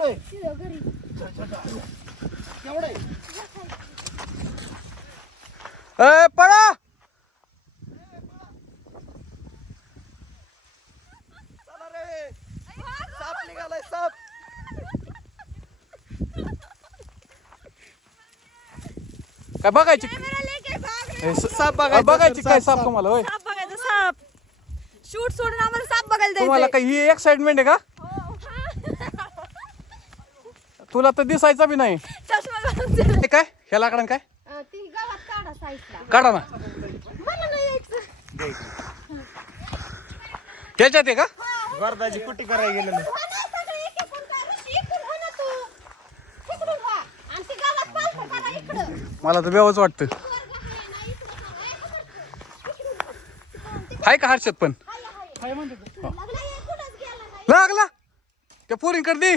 कुठे तिथं घरी. केवढे ए पळा! चला रे. साप निघालाय साप. काय बघायची? कॅमेरा लेके भाग रे. ए, स- साप अ, बघायची काय साप तुम्हाला होय? साप बघायचा साप. शूट सोडून आम्हाला साप बघायला तुम्हाला काही ही एक्साइटमेंट आहे का हो. तुला तर दिसायचा बी नाही चष्मा घालून चल. हे काय ह्या लाकडान काय अं, ती गावात काढा साईडला काढा ना मला नाही यायचं त्याच्यात आहे का वर्धाची कुट्टी करायला गेलेलं ना, सगळे एक एकूण काय ऋषी, इकडून ना तू. तिकडून व्हा. आणि ती गावात पालथं करा इकडं. मला तर बेवच वाटतं वर्ग आहे ना, इकडं करा. ए, खबर. इकडून व्हा. तिकडून, आहे का हर्षद पण हाय, हाय. काय म्हणते लागला हे कुठंच गेला नाही. लागला त्या पोरींकडे दे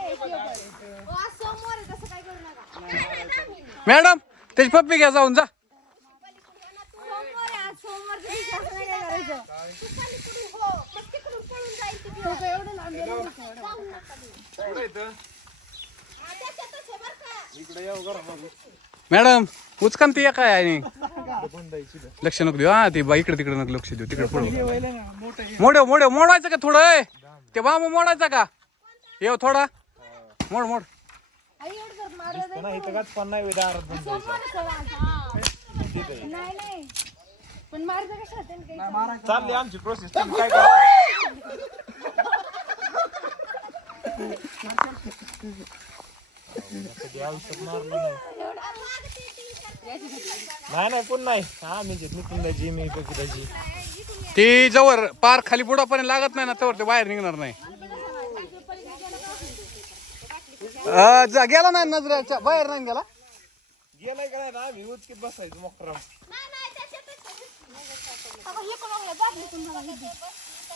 मॅडम त्याची पप्पी घ्या जाऊन जा. मॅडम उचकान ती काय आहे लक्ष नको देऊ. हा ती बाई इकडे तिकडे नको लक्ष देऊ. तिकडे पुढे मोड्यो मोड्या मोडायचं का थोडं? ते बांबू मोडायचा का? येऊ थोडा. मोड मोड. नाही इथं पण नाही. हा. पण चालली आमची. प्रोसेस तुम्ही काय करा कधी औषध मारलं नाही नाही. नाही कोण नाही. हा म्हणजे मी पैकी द्यायची ती जवळ पार खाली बुडापर्यंत लागत नाही ना तर ते बाहेर निघणार नाही. अं, जा- गेला नाही नजरेच्या बाहेर नाही गेला गेलाय का नाही ना आम्ही उचकीत बसायचं मोकरम नाही, नाही, त्याच्यातच आहे. अगं, हे कोण बघलं? बाजूतून बघा, इथे.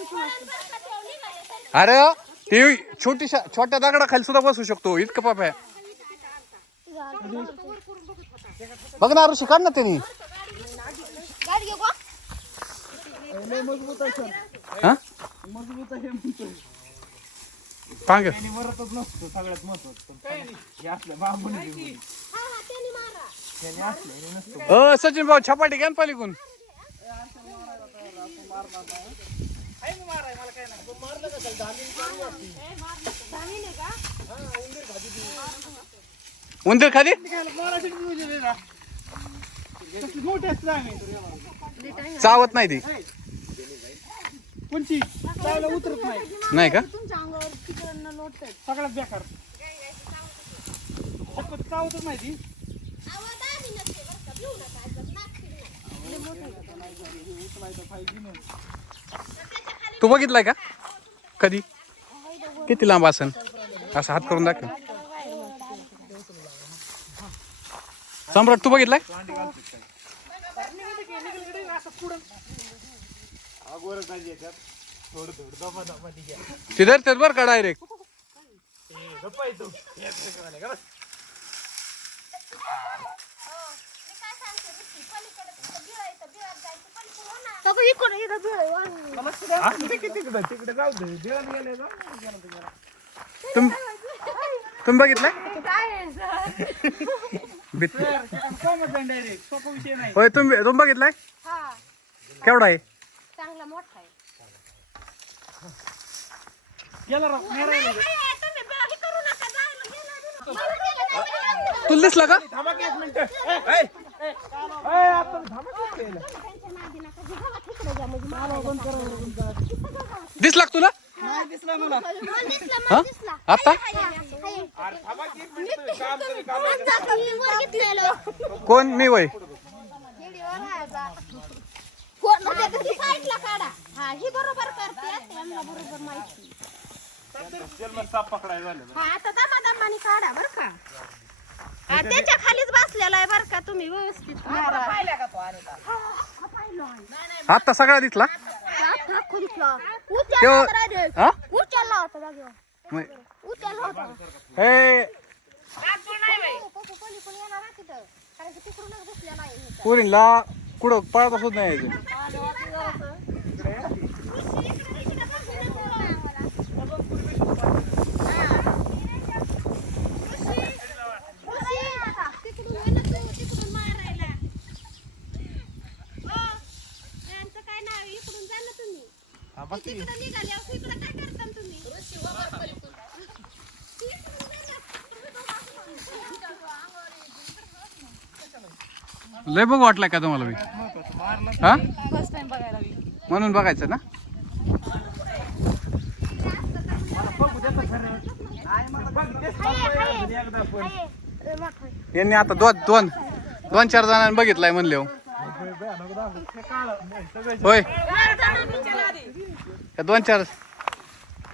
वळण बरं का ठेवली का हे? अरे ती छोटीशा छोट्या दगडाखाली सुद्धा बसू शकतो इतकं पाप आहे बघ ना ऋषी काढ ना त्यांनी गाडी घेऊ का? हा पांग. त्यांनी मरतच नसतो सगळ्यात महत्वाचं हे असलं बांबून हा, हा, त्यांनी मारा. त्यांनी असलं हे नसतं. अ सचिन भाऊ छपाटी घ्या ना पलीकडून जामीन आहे. का? उंदीर खाली मोठे असतं आम्ही चावत नाही ती. कोणची? चावला उतरत नाही. नाही का? तुमच्या लोटतात. सगळ्यात बेकार. शपथ चावतच का, तू. बघितलाय का? कधी? किती लांब असन? असं हात करून दाखव. सम्राट तू बघितलाय? अगोदर पाहिजे याच्यात थोडं बरं का डायरेक्ट. गप्पा आहे, इकडं, इथं बिळं आहे, वाह. तिकडे तिकडे जाऊ दे देवाला गेले जा गेला तर गेला. तुम तुम्ही बघितलाय काय आहे, सर? भीती. कोमत डायरेक्ट सोपा विषय नाही होय तुम्ही तुम्ही बघितलाय हा, केवढा आहे चांगला मोठा आहे. गेला राव नाही राहिला. मला दिसला का? तुला? दिसला मला. मला दिसला, हा मला दिसला. आता. कोण मी वय बरोबर करते, त्यांना बरोबर माहिती. जन्म साप पकडायला झालं. हा, आता दमा दमा हाताने काढा बर का. हा, त्याच्या खालीच बसलेला आहे बर का तुम्ही व्यवस्थित मारा. हा, पाहिलं. सगळा दिसला हा, दाखवू दिसला. उचलला तेव्हा- होता राजे. हा उचलला होता जागेवर. मग- उचलला होता हे कोणी कोणी येणार ना तिथं कारण की तिकडूनच बसलेला आहे इथं. पोरींला कुठं पळत सुद्धा नाही यायचं तिकडून ये ना तू, तिकडून मारायला. हो, यांचं काय नाव आहे? इकडून जा ना तुम्ही. तिकडं काय करता तुम्ही? लय बघ वाटलाय का तुम्हाला मी हा? म्हणून बघायचं ना? यांनी आता दोन दोन दोन चार जणांनी बघितलाय म्हणले हो. होय.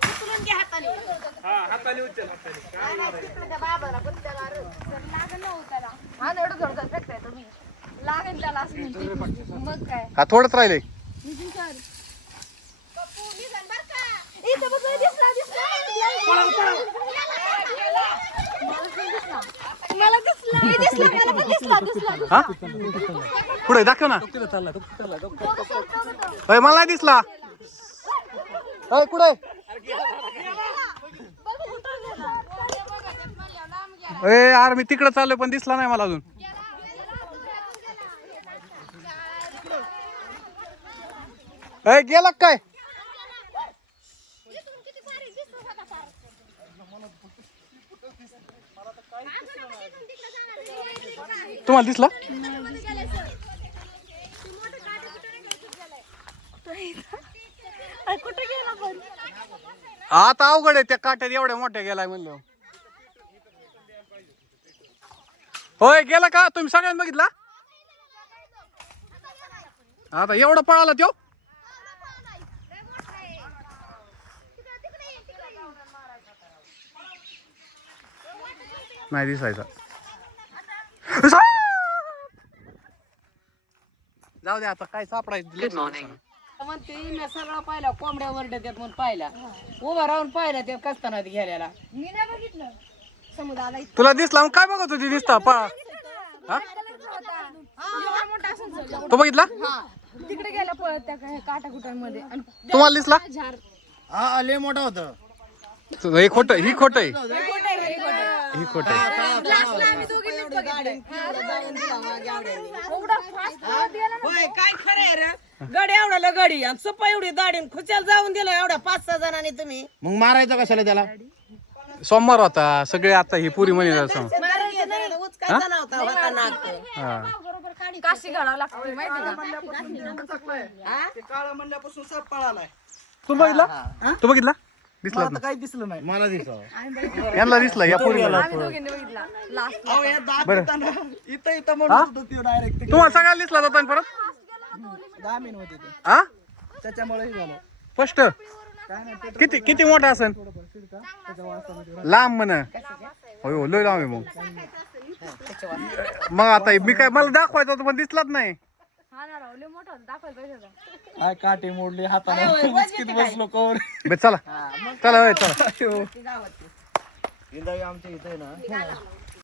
उचलून घ्या हाताने. तिकडं बाबाला बसलेला रे. जर लागलं ना. हो थोडंच का. दिसला हा पुढे दाखव ना मला दिसला. होय कुठे? ए यार मी तिकडे चाललोय पण दिसला नाही मला अजून. ए गेला काय? तुम्हाला दिसला? कुठे गेला पण? आता अवघड आहे त्या काट्यात एवढ्या मोठ्या गेलाय म्हणलं. होय गेला का? तुम्ही सगळ्यांनी बघितला? आता एवढं पळाला त्यो? नाही दिसायचा. जाऊ दे आता काय सापडायचं? म्हणते मी सगळं पाहिला कोंबड्या वरड्यात म्हणून पाहिला. उभा राहून पाहिला ते कसताना घ्यायला. मी नाही बघितलं. समुदाला तुला दिसला मग काय बघत होती दिसता? पा. हा? तो बघितला? तिकडे गेला पळत त्या काय काटाकुटांमध्ये आणि तुम्हाला दिसला? झाड हा लय मोठा होता. हे खोट ही खोट आहे. ही खोट आहे एवढा होय काय रे? गडी एवढा गडी. आणि सप्पा एवढी दाढी आणि खुशाल जाऊन दिलं एवढ्या पाच सहा जणांनी तुम्ही. मग मारायचं कशाला त्याला? सोमवार होता. सगळे आता ही पुरी म्हणे उचकायचा नव्हता होता नाक. काशी घालावं लागते माहिती का? तू बघितला? तू बघितला? दिसला ना? काही दिसलं नाही. मला दिसलं यांना दिसला या पुरी बघितला. लास्ट बरं. इथं इथं म्हणत होतो त्यो डायरेक्ट तुम्हाला सगळ्याला दिसला जाता परत? दहा मिनिट होते ते. हा? त्याच्यामुळे हे झालं. स्पष्ट? किती किती मोठा असन? लांब म्हण. होय हो लय लांब आहे मग. मग आता मी काय मला दाखवायचं होतं पण दिसलाच नाही. हा ना राव लय मोठा होता. दाखवायला पाहिजे होता काय काटे मोडले हाताने उचकीत बसलो कवर. बे चला. चला होय चला. आमच्या इथे ना.